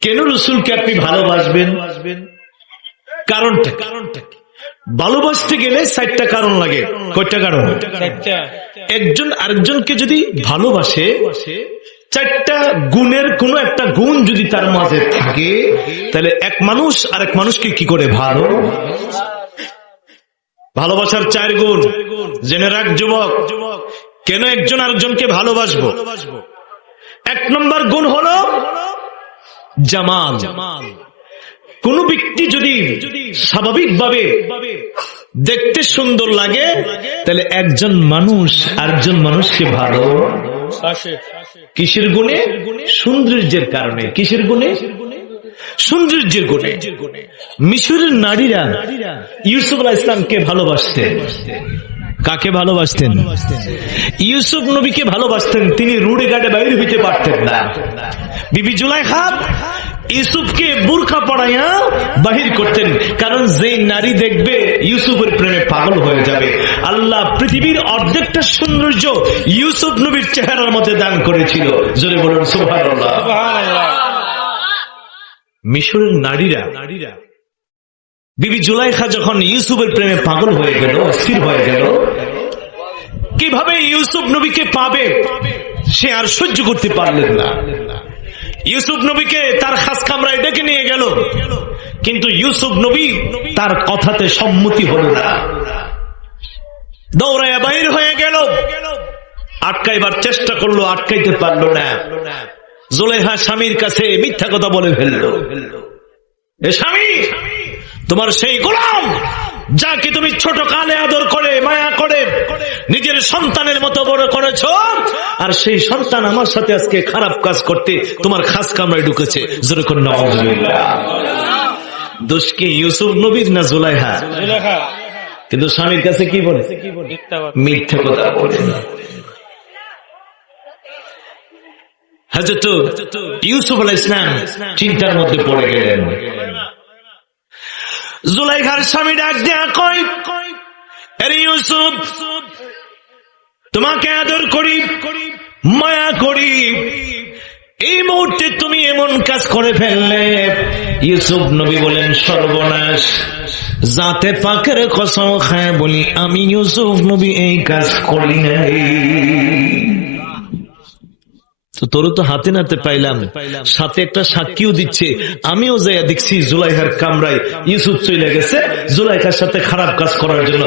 কেন রসুলকে আপনি ভালোবাসবেন? কারণটা কারণটা ভালোবাসতে গেলে চারটা কারণ লাগে। কয়টা কারণ? একজন আরেকজনকে যদি ভালোবাসে চারটা গুণের কোন একটা গুণ যদি তার মাঝে থাকে তাহলে এক মানুষ আর এক মানুষকে কি করে ভালো? ভালোবাসার চার গুণ। জেনে রাখ যুবক। কেন একজন আরেকজনকে ভালোবাসবো? এক নম্বর গুণ হলো জামাল। কোন ব্যক্তি যদি স্বাভাবিকভাবে দেখতে সুন্দর লাগে তাহলে একজন মানুষ আরেকজন মানুষকে ভালো কিসের গুণে? সৌন্দর্যের কারণে। কিসের গুণে? সৌন্দর্যের গুণে। মিশরের নারীরা ইউসুফ আলাহ ইসলামকে ভালোবাসতেন। কাকে ভালোবাসতেন? ইউসুফ নবীকে ভালোবাসতেন তিনি রুড়ে গাড়ে বাইরে হইতে পারতেন না। বিবি জুলাই খাব ইউসুফকে বুরখা পড়াইয়া বাহির করতেন কারণ যে নারী দেখবে ইউসুফের প্রেমে পাগল হয়ে যাবে। আল্লাহ পৃথিবীর অর্ধেকটা সৌন্দর্য ইউসুফ নবীর চেহারার মধ্যে দান করেছিল। জোরে বলুন সুবহানাল্লাহ। মিশরের নারীরা নারীরা বিবি জুলাইখা যখন ইউসুফের প্রেমে পাগল হয়ে গেল, অস্থির হয়ে গেল, কীভাবে ইউসুফ নবীকে পাবে, সে আর সহ্য করতে পারলেন না। ইউসুফ নবীকে তার খাস কামরায় ডেকে নিয়ে গেল, কিন্তু ইউসুফ নবী তার কথাতে সম্মতি হল না। দৌড়ায় বাইর হয়ে গেল, আটকাইবার চেষ্টা করল, আটকাইতে পারল না। জোলেহা স্বামীর কাছে মিথ্যা কথা বলে ফেলল। স্বামী! তোমার সেই গোলাম, যাকে তুমি ছোট কালে আদর করে, মায়া করে, নিজের সন্তানের মতো বড় করেছ, আর সেই সন্তান আমার সাথে আজকে খারাপ কাজ করতে তোমার খাস কামরায় ঢুকেছে। যেরকম দোষ ইউসুফ নবীর না জুলাইহা? কিন্তু স্বামীর কাছে কি বলে? মিথ্যে কথা বলে। হাজরত ইউসুফ আলাহ ইসলাম চিন্তার মধ্যে পড়ে গেলেন। জুলাইখার স্বামী ডাক দেয়া কয় আরে ইউসুফ, তোমাকে আদর করি, মায়া করি। এই মুহূর্তে তুমি এমন কাজ করে ফেললে। ইউসুফ নবী বলেন, সর্বনাশ যাতে পাকের কসম খায় বলি, আমি ইউসুফ নবী এই কাজ করি নাই। তো তোর তো হাতে নাতে পাইলাম। সাথে একটা সাক্ষীও দিচ্ছে। আমিও যাইয়া দেখছি জুলাইহার কামরায় ইউসুফ চলে গেছে। জুলাইখার সাথে খারাপ কাজ করার জন্য।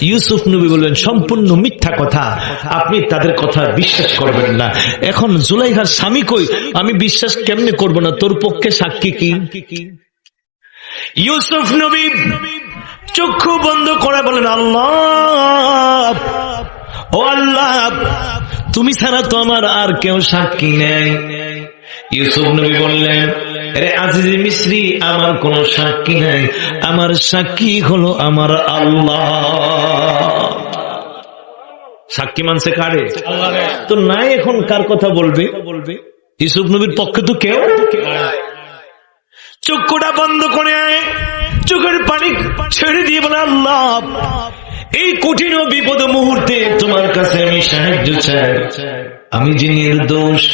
ইউসুফ নবী বললেন, সম্পূর্ণ মিথ্যা কথা। আপনি তাদের কথা বিশ্বাস করবেন না। এখন জুলাইহার স্বামী কই? আমি বিশ্বাস কেমনে করব না? তোর পক্ষে সাক্ষী কি? ইউসুফ নবী চক্ষু বন্ধ করে বলেন, আল্লাহ, ও আল্লাহ তুমি ছাড়া তো আমার আর কেউ সাক্ষী নেই। ইউসুফ নবী বললেন, রে আজিজ মিশ্রি আমার কোন সাক্ষী নাই। আমার সাক্ষী হলো আমার আল্লাহ। সাক্ষী মানছে কারে? তো নাই এখন কার কথা বলবে? বলবে ইউসুফ নবীর পক্ষে তো কেউ চক্ষুটা বন্ধ করে, চোখের পানি ছেড়ে দিয়ে বলে, আল্লাহ এই কঠিন বিপদ মুহূর্তে তোমার কাছে আমি সাহায্য চাই। আমি যে নির্দোষ,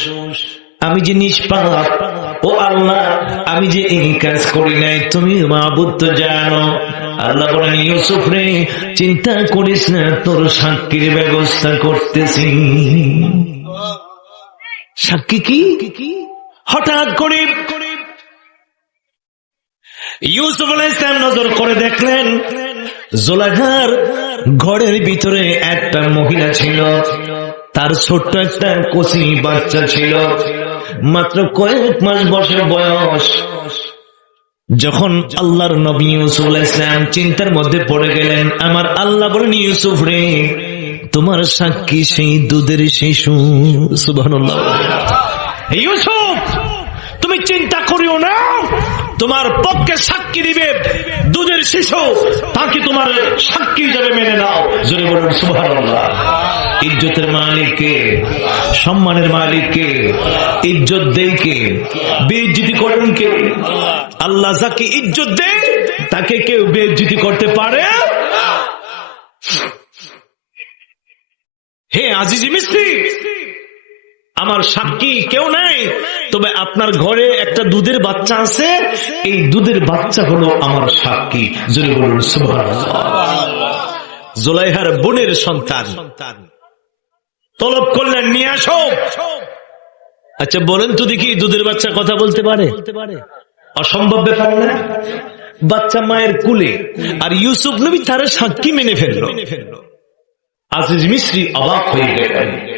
আমি যে নিষ্পাপ, ও আল্লাহ, আমি যে এই কাজ করি নাই তুমি মাহবুদ জানো। আল্লাহ বলেন, ইউসুফ রে, চিন্তা করিস না, তোর সাক্ষীর ব্যবস্থা করতেছি। সাক্ষী কি? হঠাৎ করে ইউসুফ আলাহ ইসলাম নজর করে দেখলেন জোলাঘার ঘরের ভিতরে একটা মহিলা ছিল। তার ছোট্ট একটা কচি বাচ্চা ছিল। মাত্র কয়েক মাস বছর বয়স। যখন আল্লাহর নবী ইউসুফ ইসলাম চিন্তার মধ্যে পড়ে গেলেন, আমার আল্লাহ বলেন, ইউসুফ রে, তোমার সাক্ষী সেই দুধের শিশু। সুবাহ ইউসুফ তুমি চিন্তা করিও না তোমার পক্ষে সাক্ষী দিবে দুধের শিশু, তাকে তোমার সাক্ষী হিসাবে মেনে নাও। জোরে বলুন সুভার ইজ্জতের মালিককে, সম্মানের মালিককে, ইজ্জত দেয় কে বেইজ্জতি করেন কে আল্লাহ যাকে ইজ্জত দেয়, তাকে কেউ বেইজ্জতি করতে পারে হে আজিজি মিস্ত্রি আমার সাক্ষী কেউ নাই। তবে আপনার ঘরে একটা দুধের বাচ্চা আছে। এই দুধের বাচ্চা হলো আমার সাক্ষী। জোরে বলুন জোলাইহার বোনের সন্তান। তলব করলেন নিয়ে আসো। আচ্ছা বলেন তো দেখি, দুধের বাচ্চা কথা বলতে পারে? অসম্ভব ব্যাপার না? বাচ্চা মায়ের কুলে। আর ইউসুফ নবী তার সাক্ষী মেনে ফেলল। আজিজ মিশ্রি অবাক হয়ে গেলেন।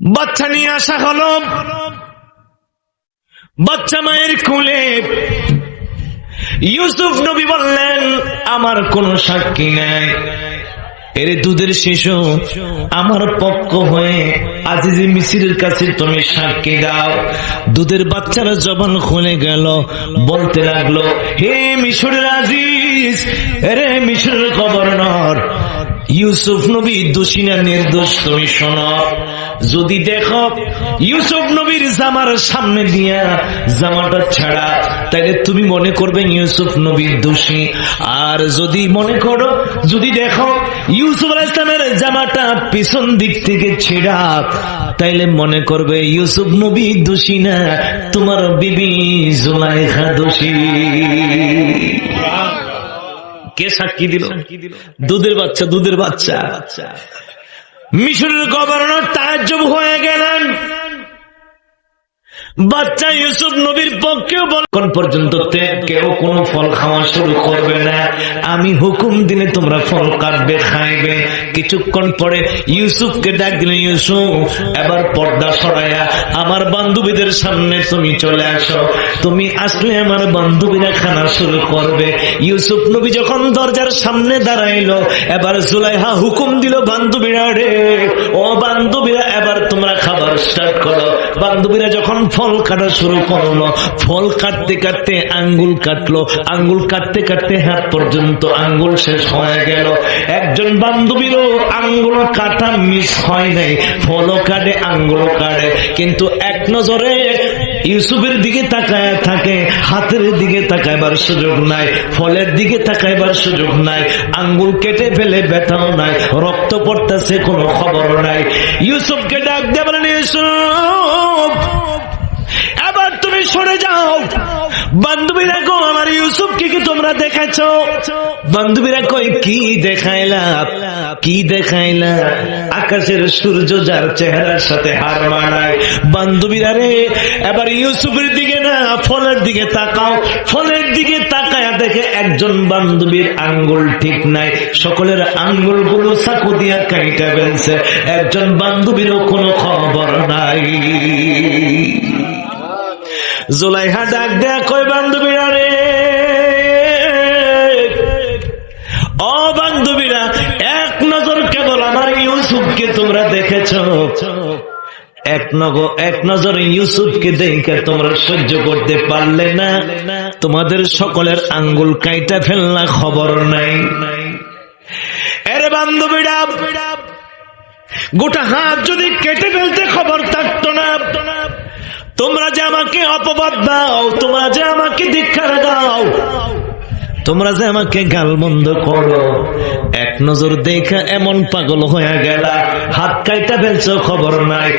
বাচ্চা নিয়ে আসা হলো। বাচ্চা মায়ের কুলে ইউসুফ নবী বললেন, আমার কোন সাক্ষী নাই। এর দুধের শিশু, আমার পক্ষ হয়ে আজিজি মিসিরের কাছে তুমি সাক্ষী দাও। দুধের বাচ্চারা জবান খুলে গেল, বলতে লাগল, হে মিশরের আজিজ রে মিশরের গভর্নর ইউসুফ নবী দোষী না নির্দোষ, তুমি শোনো। যদি দেখো ইউসুফ নবীর জামার সামনে দিয়া জামাটা ছাড়া, তাইলে তুমি মনে করবে ইউসুফ নবীর দোষী। আর যদি মনে করো, যদি দেখো ইউসুফ আলাহ ইসলামের জামাটা পিছন দিক থেকে ছেড়া, তাইলে মনে করবে ইউসুফ নবী দোষী না, তোমার বিবি জুলাইখা দোষী। কে সাক্ষী দিল? দুধের বাচ্চা দুধের বাচ্চা। মিশরের গভর্নর তাজ্জব হয়ে গেলেন। বাচ্চা ইউসুফ নবীর পক্ষেও বলন পর্যন্ত কেউ কোনো ফল খাওয়া শুরু করবে না। আমি হুকুম দিলে তোমরা ফল কাটবে, খাইবে। কিছুক্ষণ পরে ইউসুফকে ডাক দিলে, ইউসুফ, এবার পর্দা সরাইয়া আমার বান্ধবীদের সামনে তুমি চলে আসো। তুমি আসলে আমার বান্ধবীরা খানা শুরু করবে। ইউসুফ নবী যখন দরজার সামনে দাঁড়াইলো, এবার জুলাইহা হুকুম দিল বান্ধবীরা রে ও বান্ধবীরা, এবার তোমরা খাবার স্টার্ট করো। বান্ধবীরা যখন ফল কাটা শুরু করল, ফল কাটতে কাটতে আঙ্গুল কাটলো, আঙ্গুল কাটতে কাটতে হাত পর্যন্ত আঙ্গুল শেষ হয়ে গেল। একজন বান্ধবীরও আঙ্গুল কাটা মিস হয় নাই, ফলও কাটে আঙ্গুল কাটে। কিন্তু এক নজরে ইউসুফের দিকে তাকায় থাকে, হাতের দিকে তাকাইবার সুযোগ নাই, ফলের দিকে তাকাইবার সুযোগ নাই, আঙ্গুল কেটে ফেলে ব্যথাও নাই, রক্ত পড়তেছে কোনো খবর নাই। ইউসুফকে ডাক দেবেন ইউসুফ! সরে যাও। বান্ধবীরা গো আমার ইউসুফকে কি তোমরা দেখাচ্ছ বান্ধবীরা কই কি দেখাইলা? কি দেখাইলা? আকাশের সূর্য যার চেহারার সাথে হার মানায়। বান্ধবীরা রে, এবার ইউসুফের দিকে না, ফলের দিকে তাকাও। ফলের দিকে তাকায় দেখে একজন বান্ধবীর আঙ্গুল ঠিক নাই। সকলের আঙ্গুলগুলো চাকু দিয়া কাইটা ফেলছে একজন বান্ধবীরও কোনো খবর নাই। জোলাইহা ডাক দেয়া কয় বান্ধবীরা রে। ও বান্ধবীরা, এক নজর কেবল আমার ইউসুফকে তোমরা দেখেছ। এক নগ এক নজরে ইউসুফকে দেখে তোমরা সহ্য করতে পারলে না। তোমাদের সকলের আঙ্গুল কাইটা ফেলনা খবর নাই। এরে বান্ধবীরা, গোটা হাত যদি কেটে ফেলতে খবর থাকতো না। তোমরা যে আমাকে অপবাদ দাও, তোমরা যে আমাকে দীক্ষা দাও, তোমরা যে আমাকে গালমন্দ করো, এক নজর দেখা এমন পাগল হয়ে গেলা, হাত কাইটা ফেলছো, খবর নাই।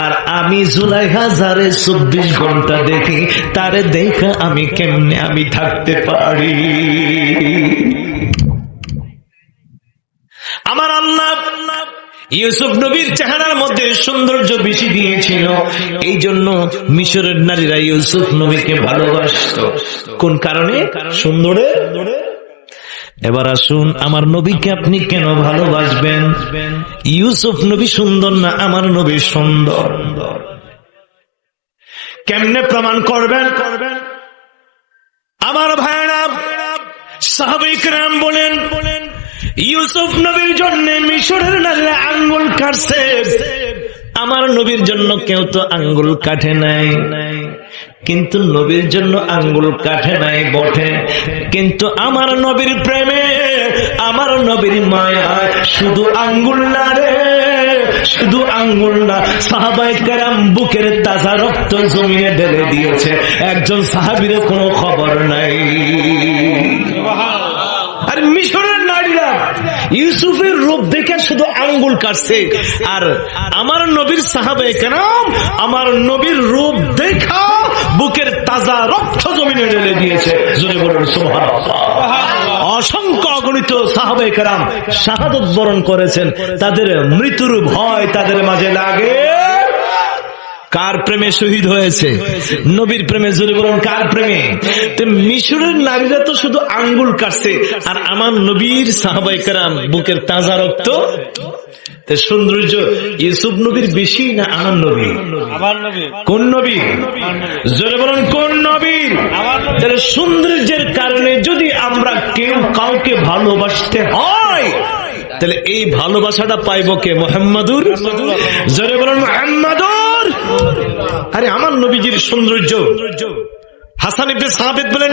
আর আমি জুলাই হাজারে চব্বিশ ঘণ্টা দেখি, তারে দেখা আমি কেমনে আমি থাকতে পারি আমার আল্লাহ ইউসুফ নবীর চেহারার মধ্যে সৌন্দর্য বেশি দিয়েছিল। এই জন্য মিশরের নারীরা ইউসুফ নবীকে ভালোবাসত। কোন কারণে? সুন্দরে? এবার আসুন, আমার নবীকে আপনি কেন ভালোবাসবেন? ইউসুফ নবী সুন্দর না আমার নবী সুন্দর? কেমনে প্রমাণ করবেন? করবেন আমার ভাইরা সাহাবিক রাম বলেন বলেন ইউসুফ নবীর জন্য মিশরের নারীরা আঙ্গুল কাটছে। আমার নবীর জন্য কেউ তো আঙ্গুল কাটে নাই। কিন্তু নবীর জন্য আঙ্গুল কাটে নাই বটে। কিন্তু আমার নবীর প্রেমে আমার নবীর মায়া শুধু আঙ্গুল না রে শুধু আঙ্গুল না। সাহাবাই কেরাম বুকের তাজা রক্ত জমিনে ঢেলে দিয়েছে। একজন সাহাবির কোনো খবর নাই। আর নারীরা ইউসুফের রূপ দেখে শুধু আঙ্গুল কাটছে। আর আমার নবীর সাহাবে কেন আমার নবীর রূপ দেখা বুকের তাজা রক্ত জমিনে ঢেলে দিয়েছে। যদি বলুন, সুবহানাল্লাহ। অসংখ্য অগণিত সাহাবে কেরাম শাহাদত বরণ করেছেন। তাদের মৃত্যুর ভয় তাদের মাঝে লাগে কার প্রেমে শহীদ হয়েছে? নবীর প্রেমে জোরে বলুন কার প্রেমে? মিশরের নারীরা তো শুধু আঙ্গুল কাটছে আর আমার নবীর সাহাবাই কেরাম বুকের তাজা রক্ত? সৌন্দর্য ইউসুফ নবীর বেশি না আমার নবী? কোন নবী? জোরে বলুন কোন নবীর তাহলে সৌন্দর্যের কারণে যদি আমরা কেউ কাউকে ভালোবাসতে হয় তাহলে এই ভালোবাসাটা পাইব কে? মোহাম্মদুর জোরে বলুন মোহাম্মদুর? আরে আমার নবীজির সৌন্দর্য। হাসান ইবনে বলেন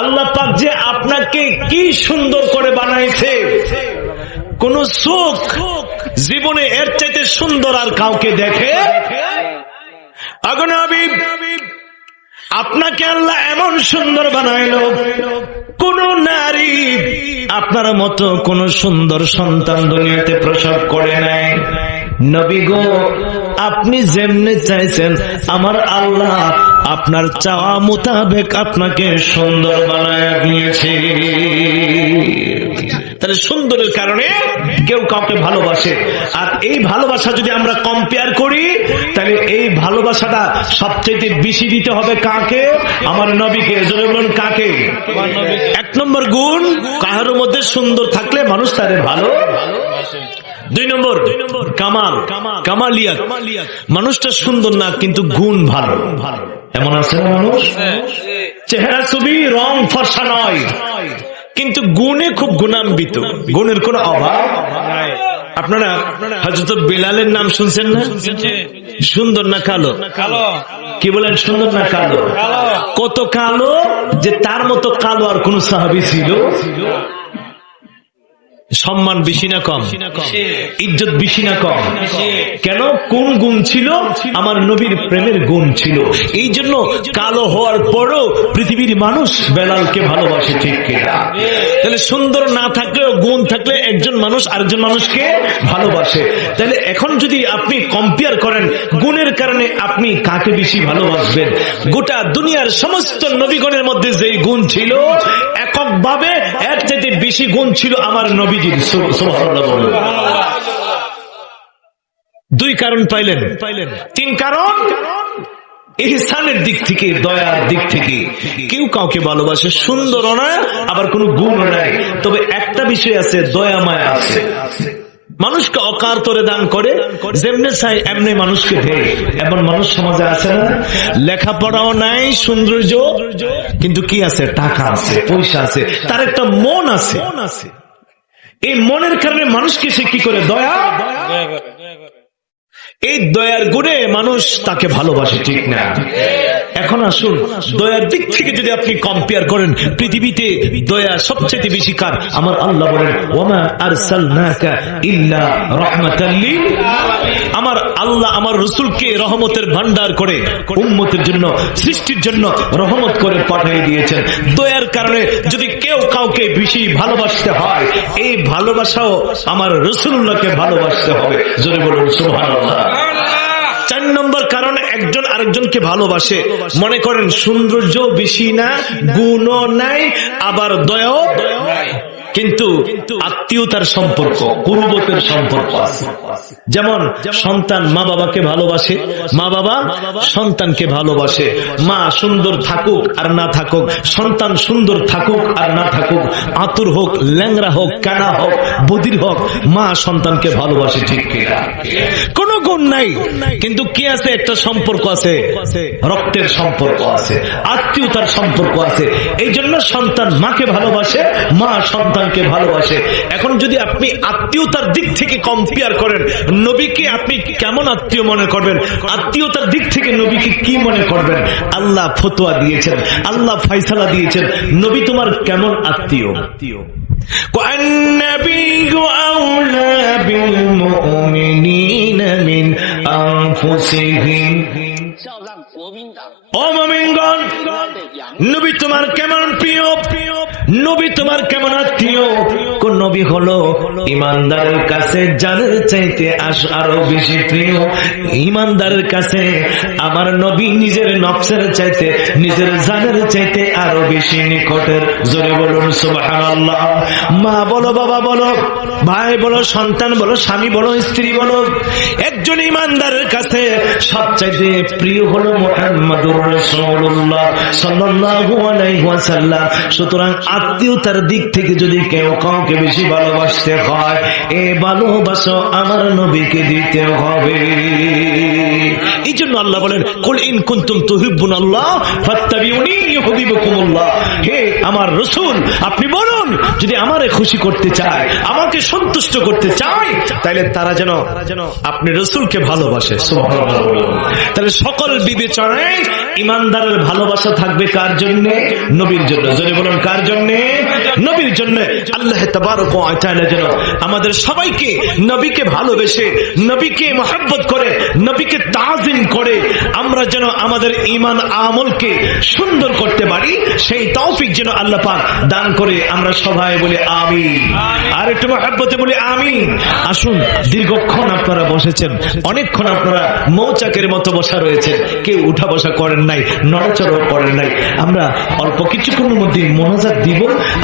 আল্লাহ পাক যে আপনাকে কি সুন্দর করে বানাইছে। কোন জীবনে এর চাইতে সুন্দর আর কাউকে দেখে? আপনাকে আল্লাহ এমন সুন্দর বানাইল, কোন নারী আপনার মতো কোন সুন্দর সন্তান দুনিয়াতে প্রসব করে নাই। নবী গো, আপনি যেমনে চাইছেন, আমার আল্লাহ আপনার চাওয়া মোতাবেক আপনাকে সুন্দর বানায় দিয়েছে। তাহলে সুন্দরের কারণে কেউ কাউকে ভালোবাসে। আর এই ভালোবাসা যদি আমরা কম্পেয়ার করি, তাহলে এই ভালোবাসাটা সবচেয়ে বেশি দিতে হবে কাকে? আমার নবীকে। কাকে? এক নম্বর গুণ কাহার মধ্যে সুন্দর থাকলে মানুষ তাদের ভালো দুই নম্বর দুই নম্বর কামাল। কামালিয়াত। মানুষটা সুন্দর না কিন্তু গুণ ভালো। এমন আছে না মানুষ? চেহারা ছবি রং ফর্সা নয়। কিন্তু গুণে খুব গুণান্বিত। গুণের কোন অভাব? আপনারা হয়তো বিলালের নাম শুনছেন না? সুন্দর না কালো? কালো। কি বলেন সুন্দর না কালো? কালো। কত কালো যে তার মতো কালো আর কোন সাহাবি ছিল? সম্মান বেশি না কম, ইজ্জত বেশি না কম। কেন? কোন গুণ ছিল? আমার নবীর প্রেমের গুণ ছিল। এই জন্য কালো হওয়ার পরও পৃথিবীর মানুষ বেলালকে ভালোবাসে, ঠিক তাহলে সুন্দর না থাকলেও গুণ থাকলে একজন মানুষ আরেকজন মানুষকে ভালোবাসে। তাহলে এখন যদি আপনি কম্পেয়ার করেন, গুণের কারণে আপনি কাকে বেশি ভালোবাসবেন? গোটা দুনিয়ার সমস্ত নবীগণের মধ্যে যেই গুণ ছিল এককভাবে এর চাইতে বেশি গুণ ছিল আমার নবীজির। দুই কারণ পাইলেন। পাইলেন তিন কারণ ইহসানের দিক থেকে, দয়ার দিক থেকে। কেউ কাউকে ভালোবাসে সুন্দর না আবার কোনো গুণ নাই তবে একটা বিষয় আছে দয়া মায়া আছে। মানুষকে অকার তরে দান করে, যেমনে চাই এমনি মানুষকে দেয় এমন মানুষ সমাজে আছে না? লেখাপড়াও নাই, সৌন্দর্য, কিন্তু কি আছে? টাকা আছে, পয়সা আছে, তার একটা মন আছে। এই মনের কারণে মানুষকে সে কি করে? দয়া? এই দয়ার গুণে মানুষ তাকে ভালোবাসে, ঠিক না? এখন আসুন, দয়ার দিক থেকে যদি আপনি কম্পেয়ার করেন, পৃথিবীতে দয়া সবচেয়ে বেশি কার? আমার আল্লাহ বলেন, ওমা রাহমাতাল আমার আল্লাহ আমার রসুলকে রহমতের ভান্ডার করে, উম্মতের জন্য, সৃষ্টির জন্য রহমত করে পাঠিয়ে দিয়েছেন। দয়ার কারণে যদি কেউ কাউকে বেশি ভালোবাসতে হয়, এই ভালোবাসাও আমার রসুল্লাহকে ভালোবাসতে হবে। যদি বলুন, সুবহানাল্লাহ। চার নম্বর কারণ একজন আরেকজনকে ভালোবাসে। মনে করেন সৌন্দর্য বেশি না গুণ নাই আবার দয়াও কিন্তু আত্মীয়তার সম্পর্ক পূর্বতের সম্পর্ক আছে। যেমন সন্তান মা বাবাকে ভালোবাসে মা বাবা সন্তানকে ভালোবাসে। মা সুন্দর থাকুক আর না থাকুক সন্তান সুন্দর থাকুক আর না থাকুক আতুর হোক ল্যাংরা হোক কানা হোক বদির হোক মা সন্তানকে ভালোবাসে ঠিক কিনা? কোন গুণ নাই। কিন্তু কি আছে? একটা সম্পর্ক আছে। রক্তের সম্পর্ক আছে আত্মীয়তার সম্পর্ক আছে। এই জন্য সন্তান মাকে ভালোবাসে মা ইসলামকে ভালোবাসে। এখন যদি আপনি আত্মীয়তার দিক থেকে কম্পেয়ার করেন নবীকে আপনি কেমন আত্মীয় মনে করবেন? আত্মীয়তার দিক থেকে নবীকে কি মনে করবেন? আল্লাহ ফতোয়া দিয়েছেন আল্লাহ ফাইসালা দিয়েছেন। নবী তোমার কেমন আত্মীয়? আত্মীয় নবী তোমার কেমন প্রিয়? নবী তোমার কেমন আত্মীয়? কোন নবী হলো ইমানদারের কাছে জানের চাইতে আস আরও বেশি প্রিয়। ইমানদারের কাছে আমার নবী নিজের নফসের চাইতে, নিজের জানের চাইতে আরও বেশি নিকটের। জোরে বলুন, সুবহানাল্লাহ। মা বলো, বাবা বলো, ভাই বলো, সন্তান বলো, স্বামী বলো, স্ত্রী বলো, একজন ইমানদারের কাছে সবচাইতে প্রিয় হলো মোহাম্মদুর আলাইহি ওয়াসাল্লাম। সুতরাং আত্মীয়তার দিক থেকে যদি কেউ কাউকে বেশি ভালোবাসতে হয়, এ ভালোবাসো আমার নবীকে দিতে হবে। এই জন্য আল্লাহ বলেন, কুল ইন আল্লাহ হে আমার আপনি বলুন, যদি আমারে খুশি করতে চায়, আমাকে সন্তুষ্ট করতে চায় তাহলে তারা যেন আপনি রসুলকে ভালোবাসে। তাহলে সকল বিবেচনায় ইমানদারের ভালোবাসা থাকবে কার জন্য? নবীর জন্য। যদি বলুন, কার জন্য? নবীর জন্য আল্লাহ তাবারক যেন আমাদের সবাইকে নবীকে ভালোবেসে, নবীকে মহব্বত করে, নবীকে তাজিম করে আমরা যেন আমাদের ইমান আমলকে সুন্দর করতে পারি, সেই তৌফিক যেন আল্লাহ পাক দান করে আমরা সবাই বলি আমি আর একটু মহাব্বতে বলি আমি আসুন, দীর্ঘক্ষণ আপনারা বসেছেন, অনেকক্ষণ আপনারা মৌচাকের মতো বসা রয়েছে কেউ উঠা বসা করেন নাই, নড়াচড়াও করেন নাই। আমরা অল্প কিছুক্ষণের মধ্যে মনোজাত দিব।